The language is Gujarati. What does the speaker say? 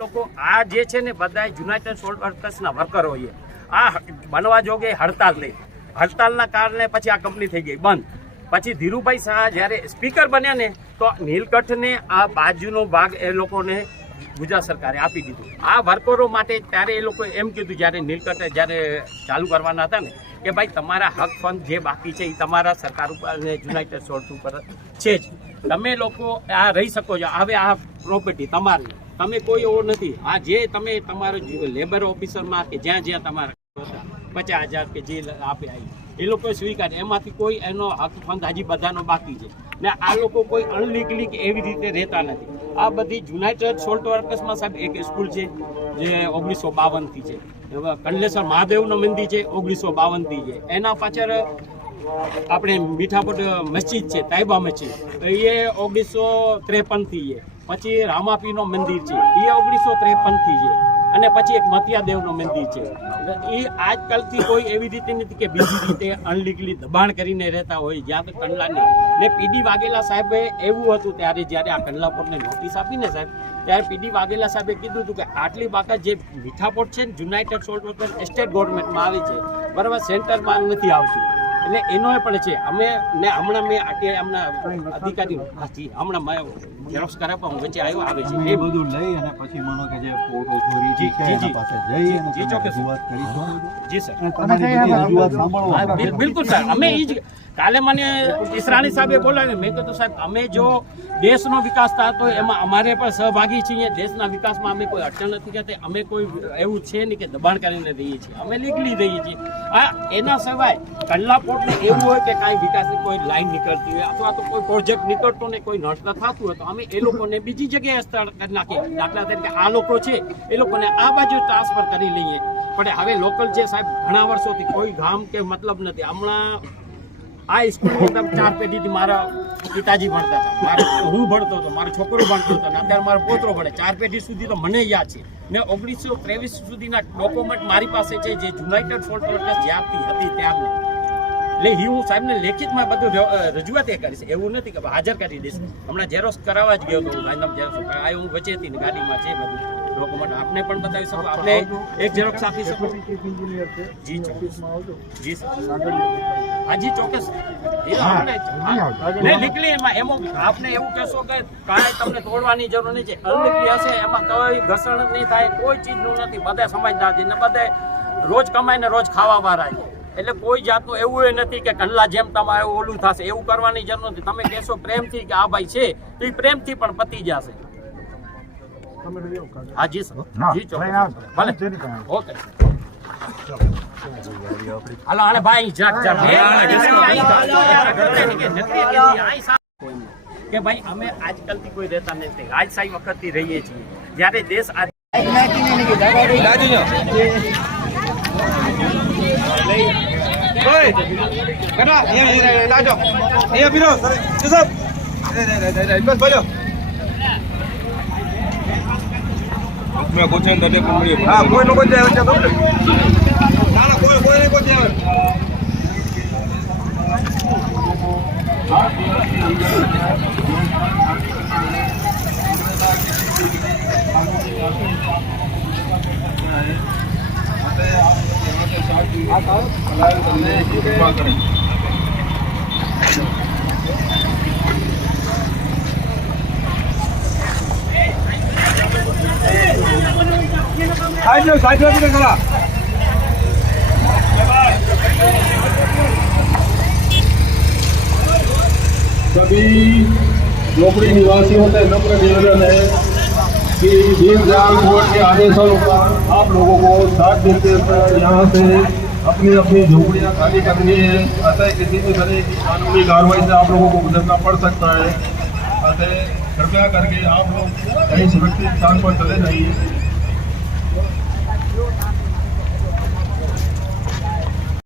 લોકો આ જે છે ને બધા યુનાઇટેડ સોલ્ટ વર્કર્સના વર્કરો છે, આ બનવા જોગે હડતાલ થઈ, હડતાલના કારણે પછી આ કંપની થઈ ગઈ બંધ. પછી ધીરુભાઈ શાહ જ્યારે સ્પીકર બન્યા ને તો નીલકંઠને આ બાજુનો ભાગ એ લોકોને ગુજરાત સરકારે આપી દીધું આ વર્કરો માટે. ત્યારે એ લોકોએ એમ કીધું જ્યારે નીલકંઠે જ્યારે ચાલુ કરવાના હતા ને કે ભાઈ તમારા હક ફંડ જે બાકી છે એ તમારા સરકાર ઉપર અને યુનાઇટેડ સોલ્ટ ઉપર છે જ, તમે લોકો આ રહી શકો છો. હવે આ પ્રોપર્ટી તમારી, તમે કોઈ એવો નથી. આ જે તમે તમારો લેબર ઓફિસરમાં કે જ્યાં જ્યાં તમારા 50,000 કે જે આપે એ લોકોએ સ્વીકાર, એમાંથી કોઈ એનો હક ફંડ હજી બધાનો બાકી છે ને. આ લોકો કોઈ અનલીગલી એવી રીતે રહેતા નથી. આ બધી યુનાઇટેડ સોલ્ટ વર્કર્સમાં સાહેબ એક સ્કૂલ છે જે 1952થી છે, કંડલેશ્વર મહાદેવનું મંદિર છે 1952થી છે, એના પાછળ આપણે મીઠાપોટ મસ્જિદ છે તાઇબા મસ્જિદ એ 1953થી છે, પછી રામાપીનો મંદિર છે એ 1953થી છે, અને પછી એક મતિયાદેવનું મંદિર છે. એ આજકાલથી કોઈ એવી રીતે નથી કે બીજી રીતે અનલીગલી દબાણ કરીને રહેતા હોય જ્યાં તો કંડલાની ને. પીડી વાઘેલા સાહેબે એવું હતું ત્યારે જ્યારે આ કંડલાપોટને નોટિસ આપીને સાહેબ, ત્યારે પીડી વાઘેલા સાહેબે કીધું હતું કે આટલી બાકાત જે મીઠાપોટ છે ને યુનાઇટેડ સોલ્ટ વર્કર સ્ટેટ ગવર્મેન્ટમાં આવે છે બરાબર, સેન્ટરમાં નથી આવતી. એટલે એનો પણ છે. અમે ને હમણાં મેં હમણાં અધિકારી હમણાં ઝેરોક્સ કરાવવા હું વચ્ચે આવ્યો આવે છે એ બધું લઈ અને પછી માનો કે જે પોર્ટ ઓથોરિટી છે એના પાસે જઈ અને રજૂઆત કરીશું. જી સર, રજૂઆત સાંભળવા બિલકુલ સર. અમે એ જ કાલે મને ઈસરાણી સાહેબે બોલાવ્યું, મેં કીધું સાહેબ અમે જો દેશનો વિકાસ થતો હોય એમાં અમારે પણ સહભાગી છીએ. દેશના વિકાસમાં અમે કોઈ અડચણ નથી કરતા, અમે કોઈ એવું છે નહીં કે દબાણ કરીને રહીએ છીએ, અમે લીગલી રહીએ છીએ. હા, એના સિવાય કંડલા પોર્ટને એવું હોય કે કાંઈ વિકાસની કોઈ લાઈન નીકળતી હોય અથવા તો કોઈ પ્રોજેક્ટ નીકળતો ને કોઈ નડતર થતું હોય તો અમે એ લોકોને બીજી જગ્યાએ સ્થળ કરી નાખીએ. દાખલા તરીકે આ લોકો છે એ લોકોને આ બાજુ ટ્રાન્સફર કરી લઈએ. પણ હવે લોકલ છે સાહેબ, ઘણા વર્ષોથી કોઈ ગામ કે મતલબ નથી. હમણાં આ સ્કૂલની અંદર 4 પેઢીથી મારા પિતાજી ભણતા હતા, હું ભણતો હતો, મારો છોકરો ભણતો હતો, અને અત્યારે મારો પોતરો ભણે. 4 પેઢી સુધી તો મને યાદ છે ને. 1923 સુધીના ડોક્યુમેન્ટ મારી પાસે છે જે યુનાઇટેડ સોલ્ટ વર્કર્સ જ્યાંથી હતી ત્યારની. એટલે હું સાહેબને લેખિતમાં બધું રજૂઆત એ કરીશ, એવું નથી કે હાજર કરી દઈશ. હમણાં ઝેરોક્સ કરાવવા જ ગયો હતો, ગાંધીધામ ઝેરોક્સ આવ્યો હું વચ્ચે હતી ને ગાડીમાં છે બધું ડોક્યુમેન્ટ. આપને પણ બતાવી શકો, આપણે એક ઝેરોક્સ આપી શકો. જી ચોક્કસ, જી સર, હાજી ચોક્કસ. નીકળી એમાં આપને એવું કહેશો કે કાંઈ તમને તોડવાની જરૂર નહીં છે. અનલીગલી હશે એમાં કોઈ ઘર્ષણ નહીં થાય, કોઈ ચીજનું નથી. બધા સમજદાર છે ને બધા રોજ કમાઈને રોજ ખાવા વાળા છે. એટલે કોઈ જાતનું એવું નથી કે કંડલા જેમ તમારે ઓલું થશે, એવું કરવાની જરૂર નથી. તમે કહેશો પ્રેમથી કે આ ભાઈ છે તો એ પ્રેમથી પણ પતી જશે. હા જી સર, જી ચોક્કસ, ભલે, ઓકે. હાલો આને ભાઈ કે ભાઈ અમે આજકાલથી કોઈ રહેતા નથી, રાજશાહી વખતથી રહીએ છીએ. જ્યારે દેશ કોઈ લોકો सभी झोपड़ी निवासियों से नम्र निवेदन है कि दीनदयाल बोर्ड के आदेशों पर आप लोगों को 7 दिन के अंदर यहाँ से अपनी अपनी झोपड़ियाँ खाली करनी है। अतः किसी भी तरह की कानूनी कार्रवाई से आप लोगों को गुजरना पड़ सकता है। अतः कृपया करके आप लोग कहीं सुरक्षित स्थान पर चले जाइए।